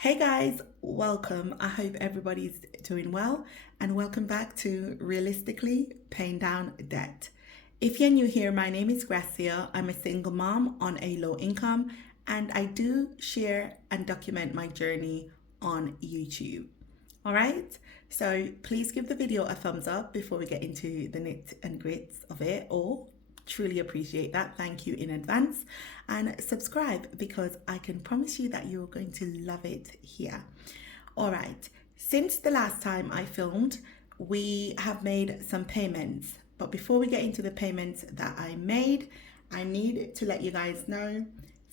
Hey guys, welcome. I hope everybody's doing well and welcome back to Realistically Paying Down Debt. If you're new here, my name is Gracia. I'm a single mom on a low income and I do share and document my journey on YouTube. All right, so please give the video a thumbs up before we get into the nits and grits of it all. Truly appreciate that. Thank you in advance. And subscribe because I can promise you that you're going to love it here. All right. Since the last time I filmed, we have made some payments. But before we get into the payments that I made, I need to let you guys know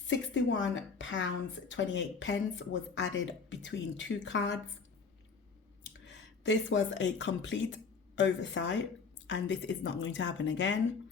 £61.28 was added between two cards. This was a complete oversight and this is not going to happen again.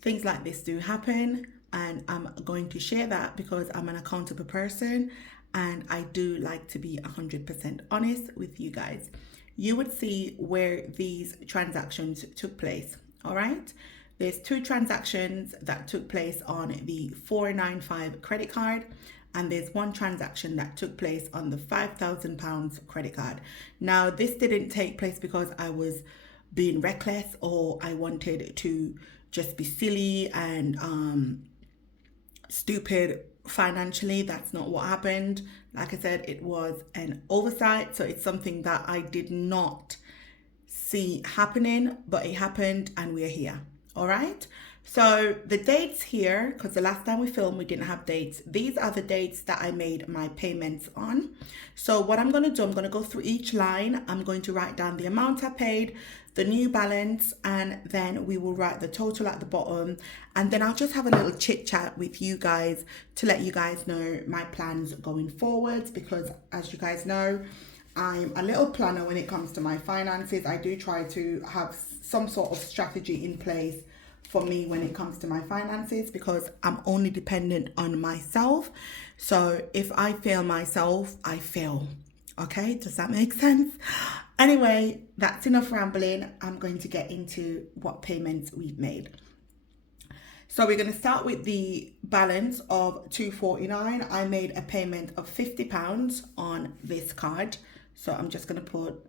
Things like this do happen and I'm going to share that because I'm an accountable person and I do like to be 100% honest with you guys. You would see where these transactions took place, all right? There's two transactions that took place on the 495 credit card and there's one transaction that took place on the £5,000 credit card. Now, this didn't take place because I was being reckless or I wanted to just be silly and stupid financially. That's not what happened. Like I said, it was an oversight. So it's something that I did not see happening, but it happened and we're here. All right. So the dates here, because the last time we filmed, we didn't have dates. These are the dates that I made my payments on. So what I'm going to do, I'm going to go through each line. I'm going to write down the amount I paid, the new balance, and then we will write the total at the bottom. And then I'll just have a little chit chat with you guys to let you guys know my plans going forward. Because as you guys know, I'm a little planner when it comes to my finances. I do try to have some sort of strategy in place for me when it comes to my finances because I'm only dependent on myself. So if I fail myself, I fail. Okay, does that make sense? Anyway, that's enough rambling. I'm going to get into what payments we've made. So we're going to start with the balance of £249. I made a payment of £50 on this card. So I'm just going to put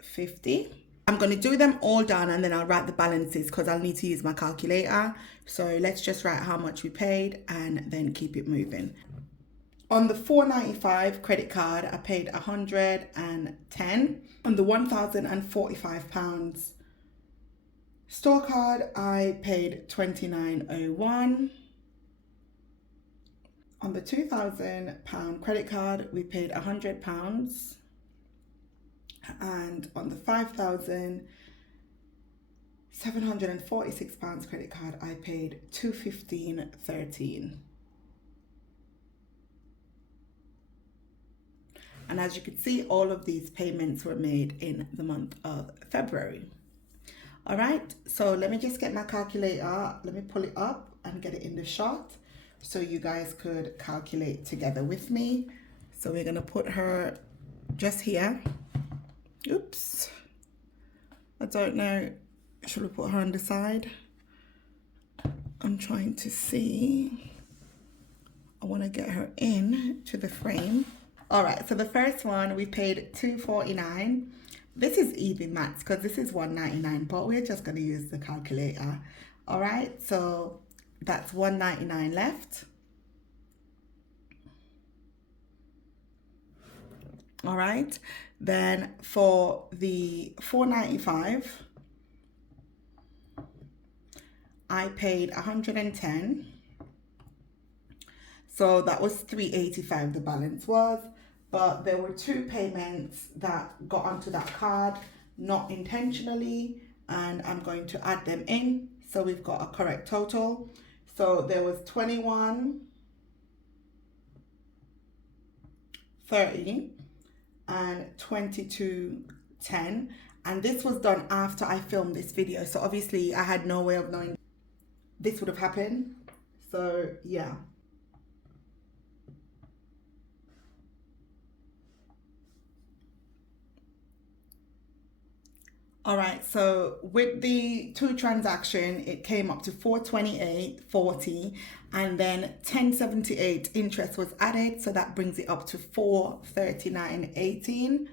50. I'm going to do them all down and then I'll write the balances because I'll need to use my calculator. So let's just write how much we paid and then keep it moving. On the 495 credit card, I paid 110. On the £1,045 store card, I paid 29.01. On the £2,000 credit card, we paid £100. And on the £5,746 credit card, I paid £215.13. And as you can see, all of these payments were made in the month of February. All right, so let me just get my calculator. Let me pull it up and get it in the shot so you guys could calculate together with me. So we're gonna put her just here. Oops, I don't know, should we put her on the side? I'm trying to see, I want to get her in to the frame. All right, so the first one, we paid $249. This is easy maths because this is $199, but we're just going to use the calculator. All right, so that's $199 left. All right, then for the 495, I paid 110. So that was 385 the balance was, but there were two payments that got onto that card, not intentionally, and I'm going to add them in. So we've got a correct total. So there was 21.30 and 22.10, and this was done after I filmed this video, so obviously I had no way of knowing this would have happened. So yeah, All right, so with the two transaction, it came up to 428.40, and then 1078 interest was added, so that brings it up to 439.18.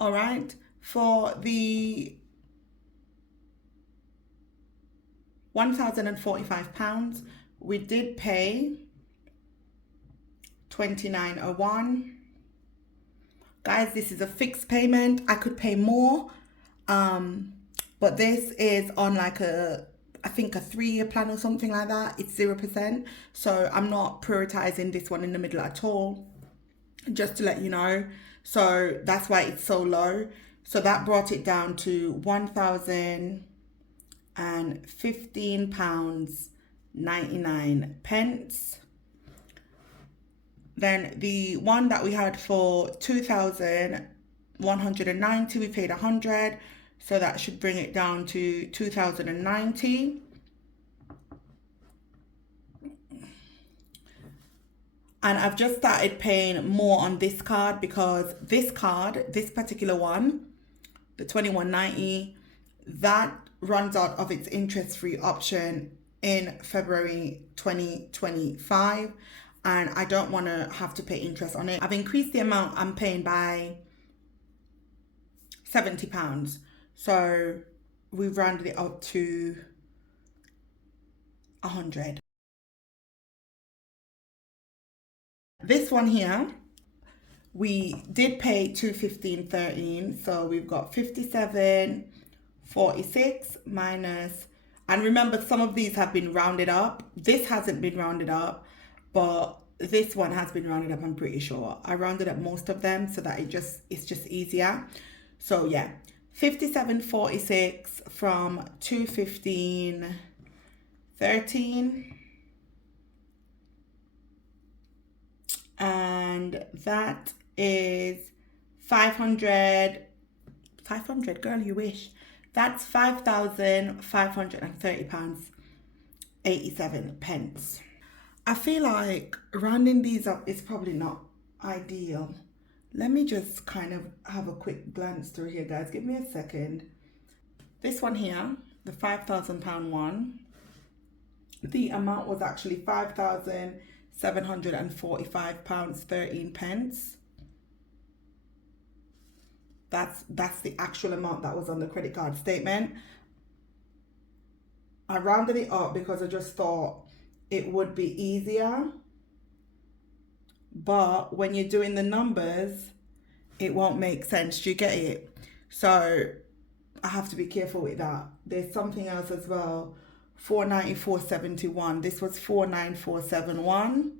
All right, for the £1,045, we did pay 29.01. Guys, this is a fixed payment. I could pay more, but this is on like I think a 3-year plan or something like that. It's 0%. So I'm not prioritizing this one in the middle at all, just to let you know. So that's why it's so low. So that brought it down to £1,015.99. Then the one that we had for 2,190, we paid 100, so that should bring it down to 2,090. And I've just started paying more on this card because this card, this particular one, the 2190, that runs out of its interest-free option in February 2025. And I don't want to have to pay interest on it. I've increased the amount I'm paying by £70. So we've rounded it up to 100. This one here, we did pay 215.13, so we've got 57.46 minus, and remember some of these have been rounded up. This hasn't been rounded up, but this one has been rounded up, I'm pretty sure. I rounded up most of them so that it's just easier. So yeah, 57.46 from 215.13. And that is 500, girl, you wish. That's £5,530.87. I feel like rounding these up is probably not ideal. Let me just kind of have a quick glance through here, guys. Give me a second. This one here, the £5,000 one, the amount was actually £5,745.13. That's the actual amount that was on the credit card statement. I rounded it up because I just thought it would be easier. But when you're doing the numbers, it won't make sense. Do you get it? So I have to be careful with that. There's something else as well. 494.71. This was 494.71.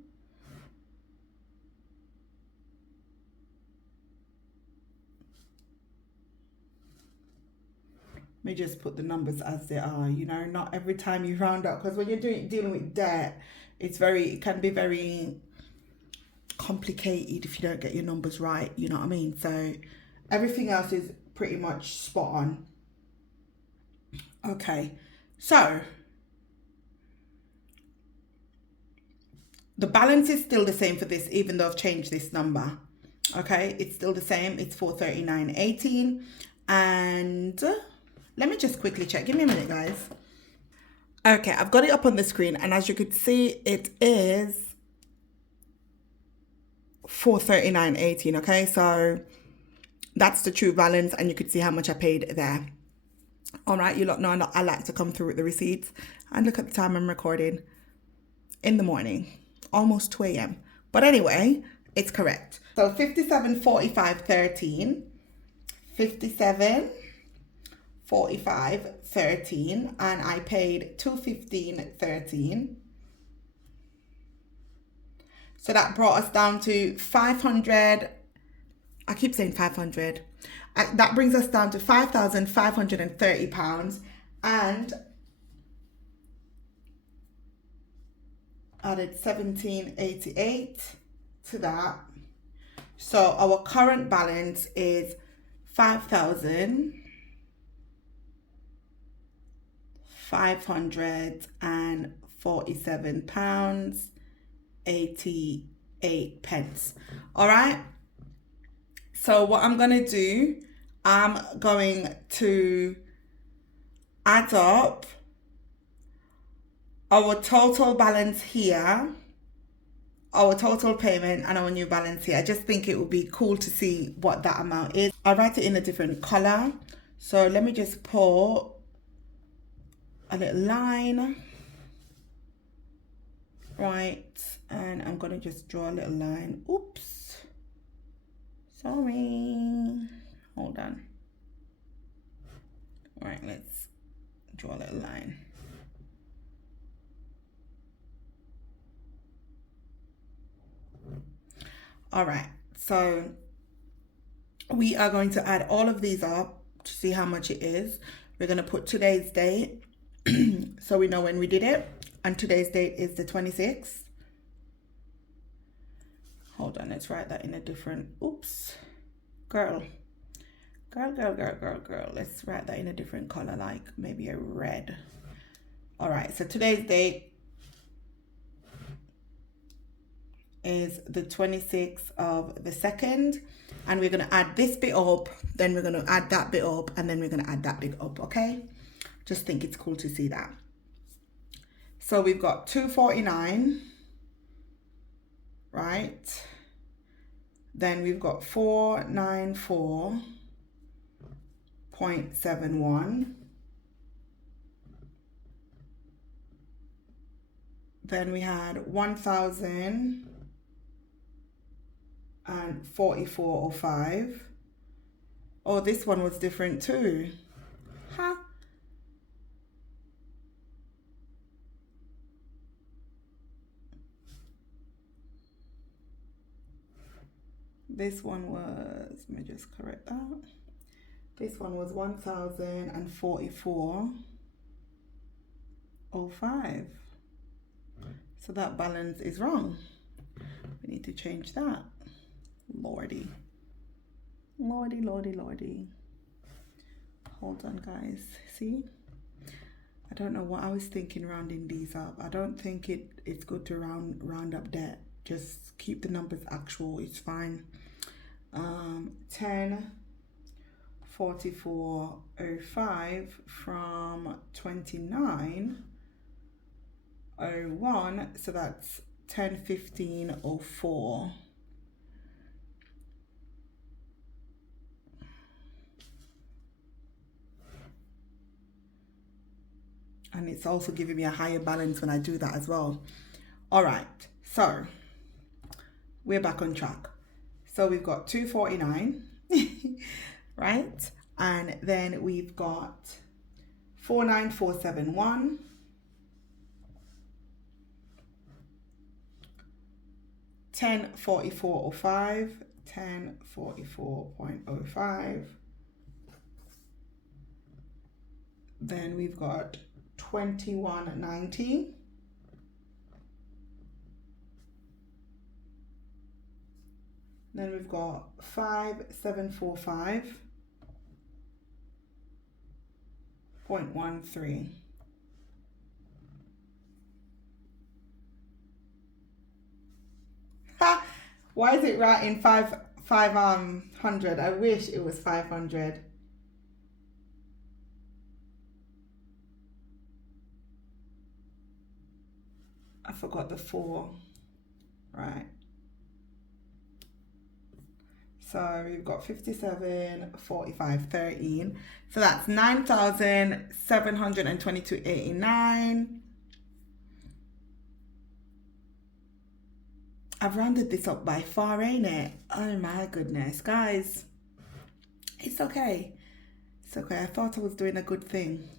Let me just put the numbers as they are. You know, not every time you round up, because when you're dealing with debt, it can be very complicated if you don't get your numbers right. You know what I mean? So everything else is pretty much spot on. Okay, so the balance is still the same for this, even though I've changed this number. Okay, it's still the same. It's 439.18. And let me just quickly check. Give me a minute, guys. Okay, I've got it up on the screen, and as you could see, it is 439.18. Okay, so that's the true balance, and you could see how much I paid there. All right, you lot know I like to come through with the receipts, and look at the time I'm recording in the morning, almost 2 a.m. But anyway, it's correct. So 57.45.13, 57.45.13, and I paid 215.13. So that brought us down to 500. I keep saying 500. That brings us down to £5,530, and added 1788 to that. So our current balance is £5,547.88. 8 pence. All right. So what I'm going to do, I'm going to add up our total balance here, our total payment, and our new balance here. I just think it would be cool to see what that amount is. I'll write it in a different color. So let me just put a little line, right? And I'm gonna just draw a little line. Oops, sorry, hold on. All right, let's draw a little line. All right, so we are going to add all of these up to see how much it is. We're going to put today's date so we know when we did it, and today's date is the 26th. Hold on, let's write that in a different, oops, girl. Let's write that in a different color, like maybe a red. All right, so today's date is the 26th of the 2nd, and we're going to add this bit up, then we're going to add that bit up, and then we're going to add that bit up. Okay, just think it's cool to see that. So we've got 249, right? Then we've got 494.71. Then we had 1,044.05. Oh, this one was different too. Huh? This one was, let me just correct that. This one was 1,044.05. So that balance is wrong. We need to change that. Lordy. Hold on, guys. See? I don't know what I was thinking rounding these up. I don't think it's good to round up debt. Just keep the numbers actual. It's fine. 1044.05 from 2901, so that's 1015.04. And it's also giving me a higher balance when I do that as well. All right, so we're back on track. So we've got 249, right? And then we've got 49471, 1044.05, 1044.05. Then we've got 2190. Then we've got 5745.13. Ha! Why is it writing 500? I wish it was 500. I forgot the 4. Right. So we've got 5745.13. So that's 9,722.89. I've rounded this up by far, ain't it? Oh my goodness, guys. It's okay. It's okay. I thought I was doing a good thing.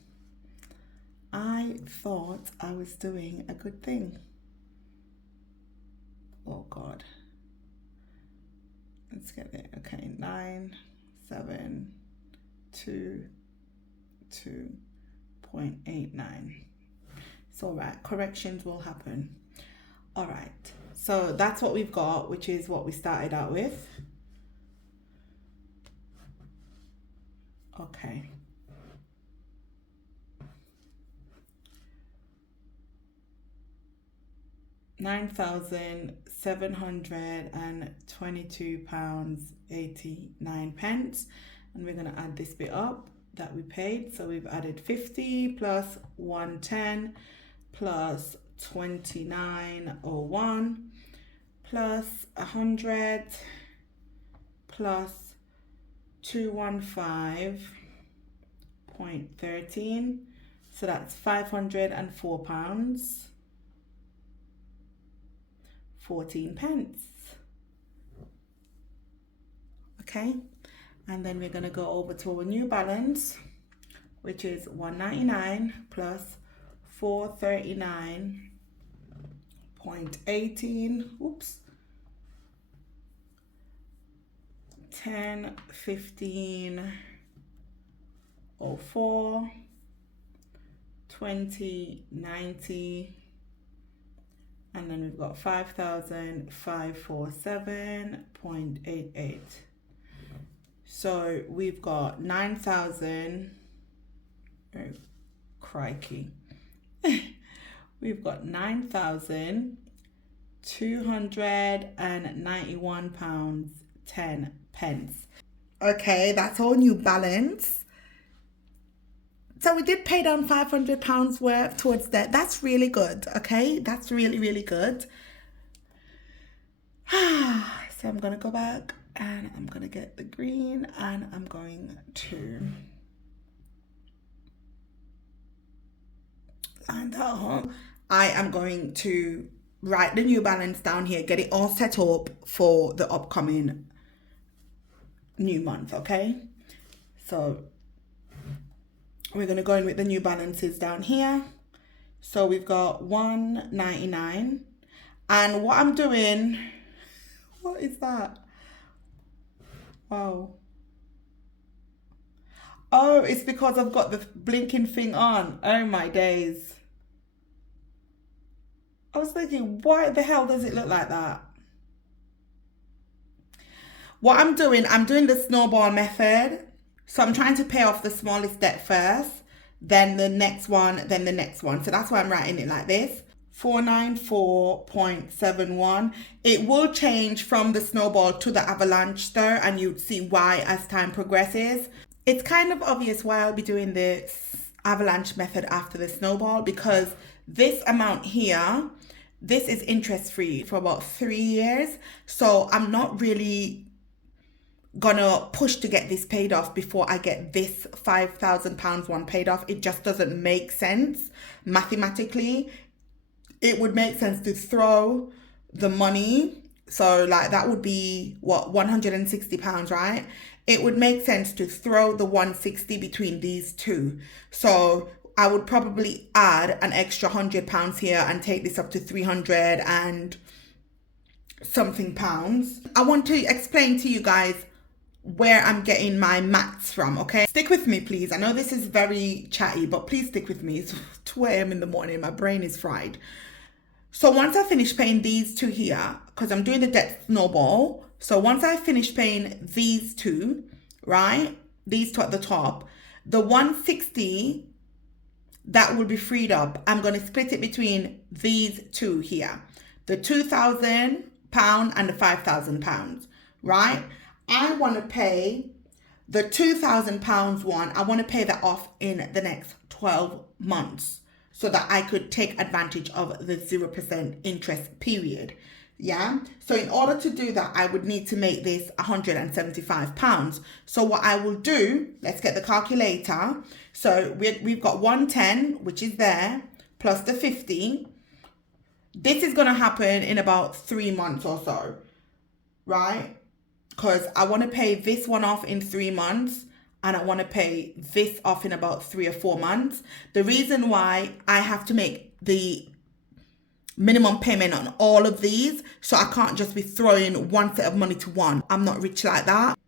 Oh God. Let's get it. Okay, 9,722.89. It's all right. Corrections will happen. All right. So that's what we've got, which is what we started out with. Okay. £9,722.89. And we're going to add this bit up that we paid. So we've added 50 plus 110 plus 2901 plus 100 plus 215.13. So that's £504, 14. Okay, and then we're going to go over to our new balance, which is 199 plus 439.18. Oops. 10, 15, 04, 20, 90, and then we've got 5,547.88. So we've got 9,000, oh, crikey. We've got £9,291.10. Okay, that's our new balance. So we did pay down £500 worth towards that. That's really good. Okay, that's really, really good. So I'm gonna go back and I'm gonna get the green and I'm going to line that up. I am going to write the new balance down here, get it all set up for the upcoming new month. Okay, so we're going to go in with the new balances down here. So we've got 199, and what I'm doing, what is that? Wow. Oh, it's because I've got the blinking thing on. Oh my days. I was thinking, why the hell does it look like that? What I'm doing the snowball method. So I'm trying to pay off the smallest debt first, then the next one, then the next one. So that's why I'm writing it like this. 494.71. It will change from the snowball to the avalanche though, and you'd see why as time progresses. It's kind of obvious why I'll be doing the avalanche method after the snowball, because this amount here, this is interest free for about 3 years. So I'm not really gonna push to get this paid off before I get this £5,000 one paid off. It just doesn't make sense mathematically. It would make sense to throw the money, so like that would be what, £160, right? It would make sense to throw the 160 between these two. So I would probably add an extra £100 here and take this up to 300 and something pounds. I want to explain to you guys where I'm getting my maths from, okay? Stick with me, please. I know this is very chatty, but please stick with me. It's 2 a.m. in the morning. My brain is fried. So once I finish paying these two here, because I'm doing the debt snowball. So once I finish paying these two, right? These two at the top, the 160 that will be freed up, I'm going to split it between these two here. The £2,000 and the £5,000, right? I want to pay the £2,000 one. I want to pay that off in the next 12 months so that I could take advantage of the 0% interest period. Yeah. So in order to do that, I would need to make this £175. So what I will do, let's get the calculator. So we've got 110, which is there, plus the 50. This is going to happen in about 3 months or so, right? Because I want to pay this one off in 3 months and I want to pay this off in about 3 or 4 months. The reason why I have to make the minimum payment on all of these, so I can't just be throwing one set of money to one. I'm not rich like that.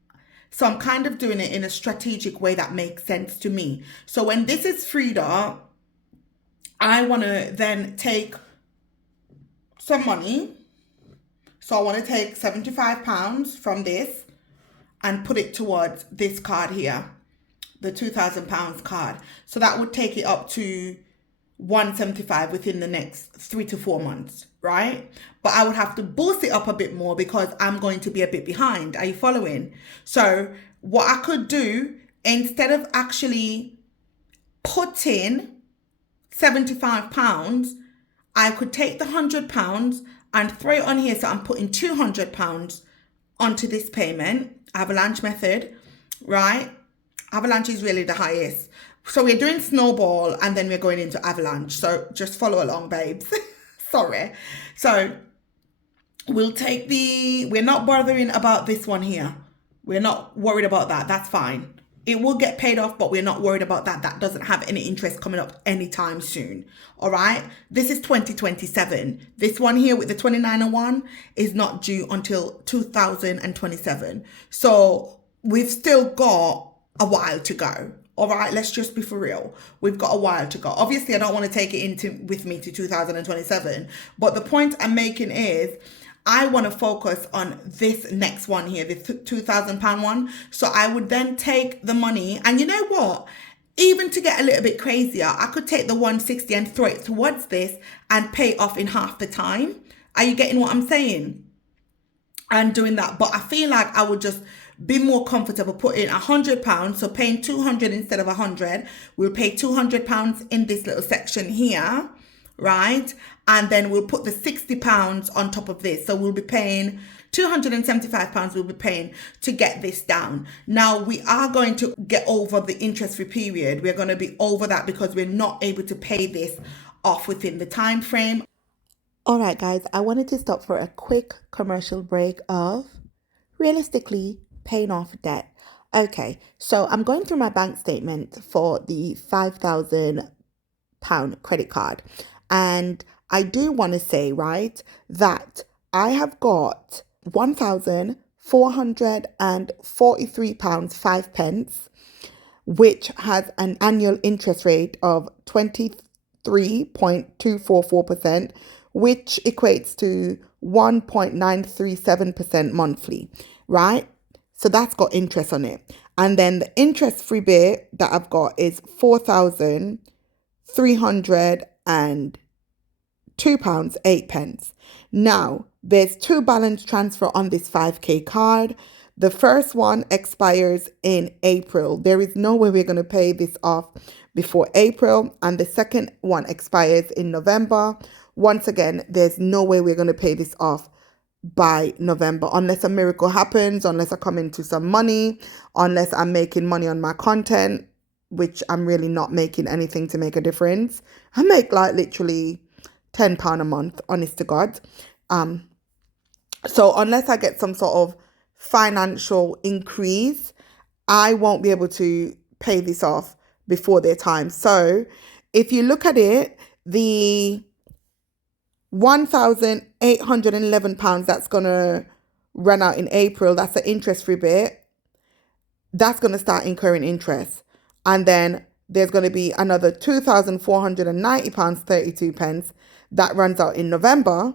So I'm kind of doing it in a strategic way that makes sense to me. So when this is freed up, I want to then take some money. So I want to take £75 from this and put it towards this card here, the £2,000 card. So that would take it up to 175 within the next 3 to 4 months, right? But I would have to boost it up a bit more because I'm going to be a bit behind. Are you following? So what I could do, instead of actually putting £75, I could take the £100 and throw it on here. So I'm putting £200 onto this payment, avalanche method, right? Avalanche is really the highest. So we're doing snowball and then we're going into avalanche. So just follow along, babes. Sorry. So we'll take we're not bothering about this one here. We're not worried about that. That's fine. It will get paid off, but we're not worried about that. That doesn't have any interest coming up anytime soon. All right. This is 2027. This one here with the 2901 is not due until 2027. So we've still got a while to go. All right, let's just be for real. We've got a while to go. Obviously, I don't want to take it with me to 2027. But the point I'm making is I want to focus on this next one here, this £2,000 one. So I would then take the money. And you know what? Even to get a little bit crazier, I could take the 160 and throw it towards this and pay off in half the time. Are you getting what I'm saying? And doing that. But I feel like I would just be more comfortable putting £100, so paying 200 instead of 100. We'll pay £200 in this little section here, right? And then we'll put the £60 on top of this. So we'll be paying £275 we'll be paying to get this down. Now we are going to get over the interest-free period. We're going to be over that because we're not able to pay this off within the time frame. All right, guys, I wanted to stop for a quick commercial break of realistically paying off debt. Okay, so I'm going through my bank statement for the £5,000 credit card. And I do want to say, right, that I have got £1,443.05, which has an annual interest rate of 23.244%, which equates to 1.937% monthly, right? So that's got interest on it. And then the interest-free bit that I've got is £4,302.08. Now, there's 2 balance transfer on this 5K card. The first one expires in April. There is no way we're going to pay this off before April. And the second one expires in November. Once again, there's no way we're going to pay this off by November unless a miracle happens, unless I come into some money, unless I'm making money on my content, which I'm really not making anything to make a difference. I make like literally £10 a month, honest to God. So unless I get some sort of financial increase, I won't be able to pay this off before their time. So if you look at it, the £1,811 that's going to run out in April, that's the interest-free bit, that's going to start incurring interest. And then there's going to be another £2,490.32 that runs out in November.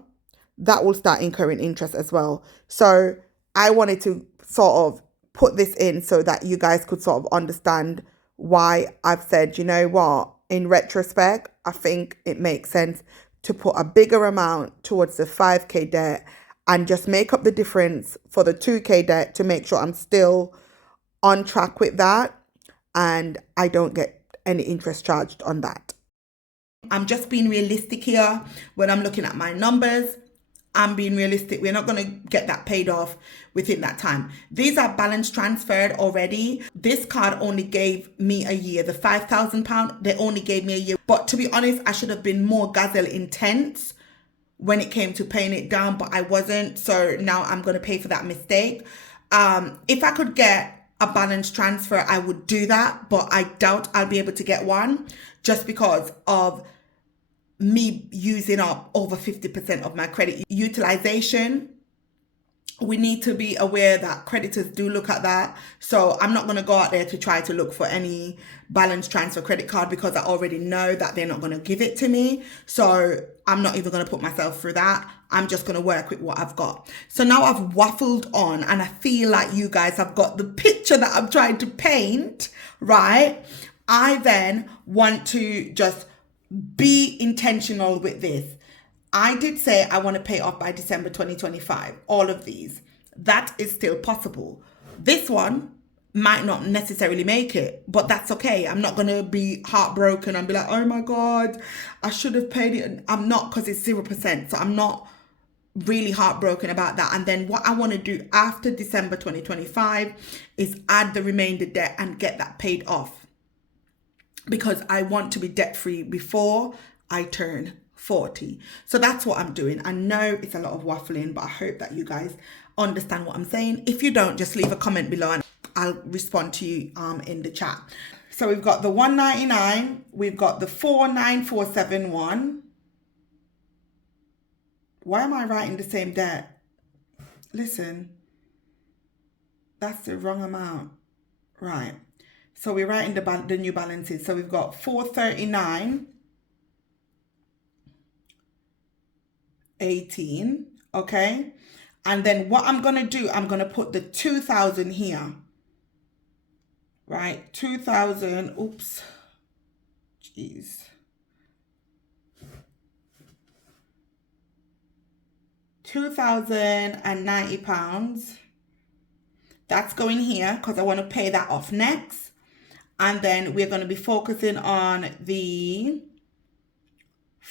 That will start incurring interest as well. So I wanted to sort of put this in so that you guys could sort of understand why I've said, you know what, in retrospect, I think it makes sense to put a bigger amount towards the 5K debt and just make up the difference for the 2K debt to make sure I'm still on track with that and I don't get any interest charged on that. I'm just being realistic here when I'm looking at my numbers. I'm being realistic. We're not going to get that paid off within that time. These are balance transferred already. This card only gave me a year. The £5,000, they only gave me a year. But to be honest, I should have been more gazelle intense when it came to paying it down, but I wasn't. So now I'm going to pay for that mistake. If I could get a balance transfer, I would do that, but I doubt I'll be able to get one just because of me using up over 50% of my credit utilization. We need to be aware that creditors do look at that. So I'm not going to go out there to try to look for any balance transfer credit card because I already know that they're not going to give it to me. So I'm not even going to put myself through that. I'm just going to work with what I've got. So now I've waffled on and I feel like you guys have got the picture that I'm trying to paint, right? I then want to just be intentional with this. I did say I want to pay off by December 2025, all of these. That is still possible. This one might not necessarily make it, but that's okay. I'm not going to be heartbroken and be like, oh my God, I should have paid it. I'm not, because it's 0%. So I'm not really heartbroken about that. And then what I want to do after December 2025 is add the remainder debt and get that paid off, because I want to be debt free before I turn 40. So that's what I'm doing. I know it's a lot of waffling, but I hope that you guys understand what I'm saying. If you don't, just leave a comment below and I'll respond to you in the chat. So we've got the 199, we've got the 49471. Why am I writing the same debt? Listen, that's the wrong amount. Right. So we're writing the new balances. So we've got 439.18. Okay. And then what I'm going to do, I'm going to put the 2,000 here. Right. 2,000. Oops. Jeez. £2,090. That's going here because I want to pay that off next. And then we're going to be focusing on the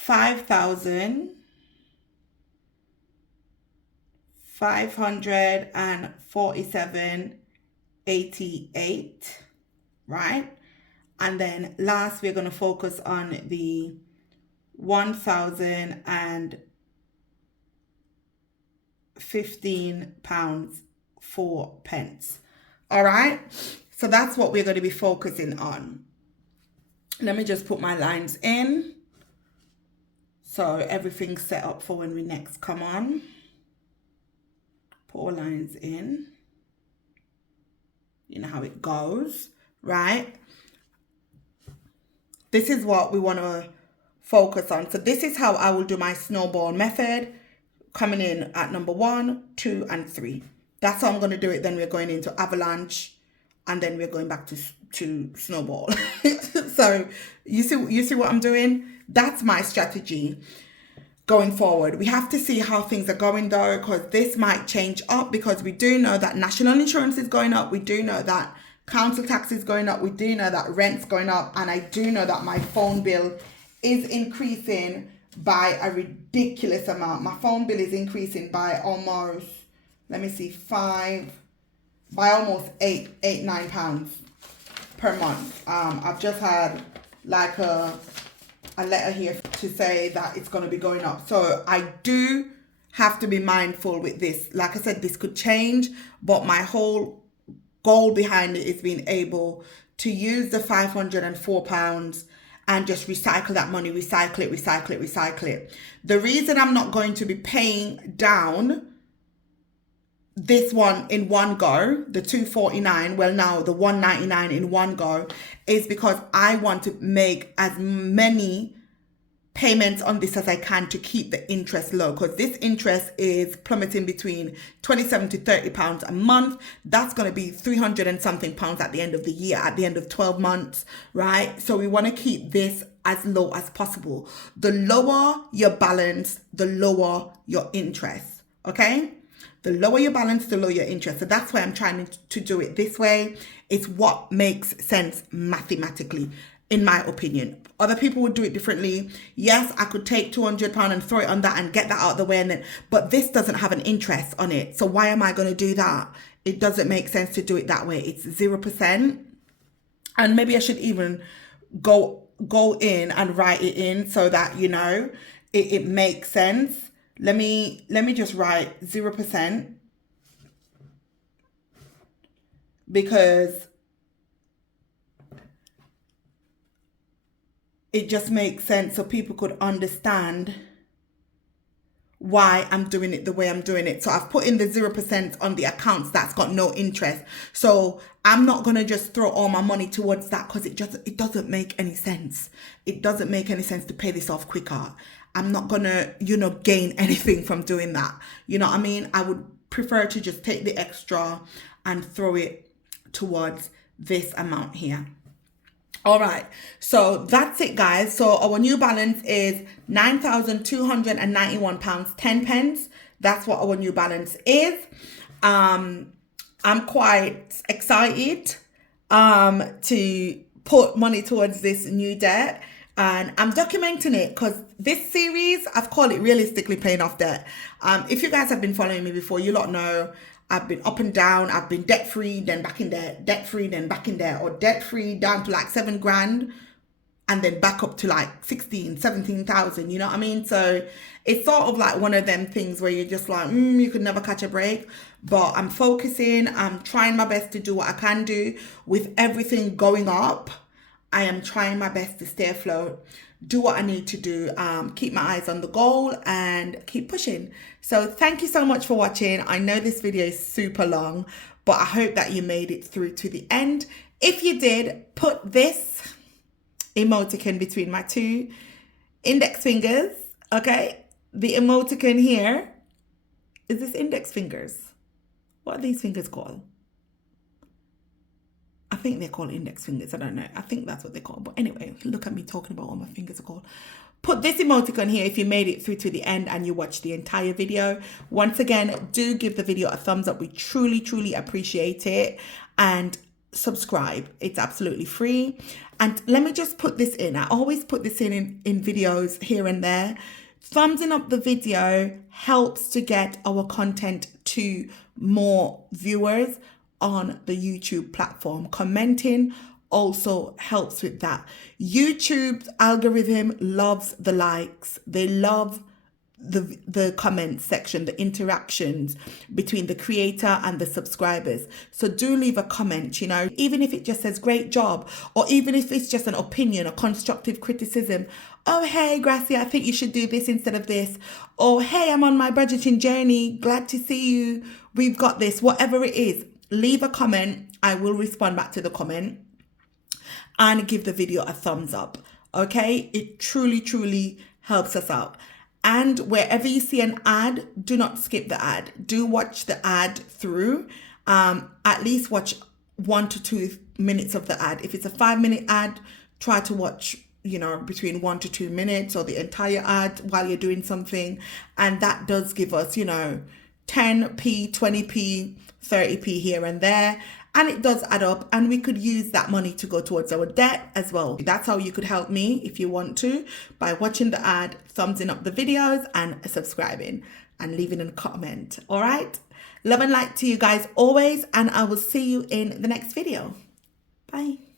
5,547.88, right? And then last, we're going to focus on the 1,015 pounds 4 pence. All right, so that's what we're going to be focusing on. Let me just put my lines in so everything's set up for when we next come on. Put all lines in. You know how it goes, right? This is what we want to focus on. So this is how I will do my snowball method, coming in at number 1, 2, and 3. That's how I'm going to do it. Then we're going into avalanche, and then we're going back to snowball. So you see what I'm doing? That's my strategy going forward. We have to see how things are going though, because this might change up, because we do know that national insurance is going up. We do know that council tax is going up. We do know that rent's going up. And I do know that my phone bill is increasing by a ridiculous amount. My phone bill is increasing by almost, let me see, almost £9 per month. I've just had like a letter here to say that it's going to be going up. So I do have to be mindful with this. Like I said, this could change, but my whole goal behind it is being able to use the £504 and just recycle that money, recycle it. The reason I'm not going to be paying down this one in one go, the 249, well now the 199 in one go, is because I want to make as many payments on this as I can to keep the interest low, because this interest is plummeting between 27 to 30 pounds a month. That's going to be 300 and something pounds at the end of the year, at the end of 12 months, right? So we want to keep this as low as possible. The lower your balance, the lower your interest, okay? The lower your balance, the lower your interest. So that's why I'm trying to do it this way. It's what makes sense mathematically, in my opinion. Other people would do it differently. Yes, I could take £200 and throw it on that and get that out of the way, and then, but this doesn't have an interest on it. So why am I going to do that? It doesn't make sense to do it that way. It's 0%. And maybe I should even go in and write it in so that, you know, it makes sense. Let me just write 0%, because it just makes sense so people could understand why I'm doing it the way I'm doing it. So I've put in the 0% on the accounts that's got no interest. So I'm not going to just throw all my money towards that, because it doesn't make any sense. It doesn't make any sense to pay this off quicker. I'm not going to, gain anything from doing that. You know what I mean? I would prefer to just take the extra and throw it towards this amount here. All right, so that's it, guys. So our new balance is £9,291 10 pence. That's what our new balance is. I'm quite excited to put money towards this new debt, and I'm documenting it because this series, I've called it Realistically Paying Off Debt. If you guys have been following me before, you lot know I've been up and down. I've been debt free, then back in debt, debt free, then back in debt, or debt free down to like 7 grand and then back up to like 16, 17,000, you know what I mean? So it's sort of like one of them things where you're just like, you could never catch a break. But I'm focusing, I'm trying my best to do what I can do. With everything going up, I am trying my best to stay afloat, do what I need to do, keep my eyes on the goal and keep pushing. So thank you so much for watching. I know this video is super long, but I hope that you made it through to the end. If you did, put this emoticon between my 2 index fingers, okay? The emoticon here, is this index fingers? What are these fingers called? I think they're called index fingers. I don't know. I think that's what they're called. But anyway, look at me talking about what my fingers are called. Put this emoticon here if you made it through to the end and you watched the entire video. Once again, do give the video a thumbs up. We truly, truly appreciate it. And subscribe. It's absolutely free. And let me just put this in. I always put this in videos here and there. Thumbsing up the video helps to get our content to more viewers on the YouTube platform. Commenting also helps with that. YouTube's algorithm loves the likes. They love the comment section, the interactions between the creator and the subscribers. So do leave a comment, you know, even if it just says great job, or even if it's just an opinion or constructive criticism. Oh, hey, Gracia, I think you should do this instead of this. Or, hey, I'm on my budgeting journey. Glad to see you. We've got this. Whatever it is, leave a comment. I will respond back to the comment and give the video a thumbs up. Okay? It truly, truly helps us out. And wherever you see an ad, do not skip the ad. Do watch the ad through. At least watch 1 to 2 minutes of the ad. If it's a 5-minute ad, try to watch, you know, between 1 to 2 minutes or the entire ad while you're doing something. And that does give us, you know, 10p, 20p, 30p here and there. And it does add up, and we could use that money to go towards our debt as well. That's how you could help me if you want to, by watching the ad, thumbsing up the videos and subscribing and leaving a comment. All right. Love and light to you guys always. And I will see you in the next video. Bye.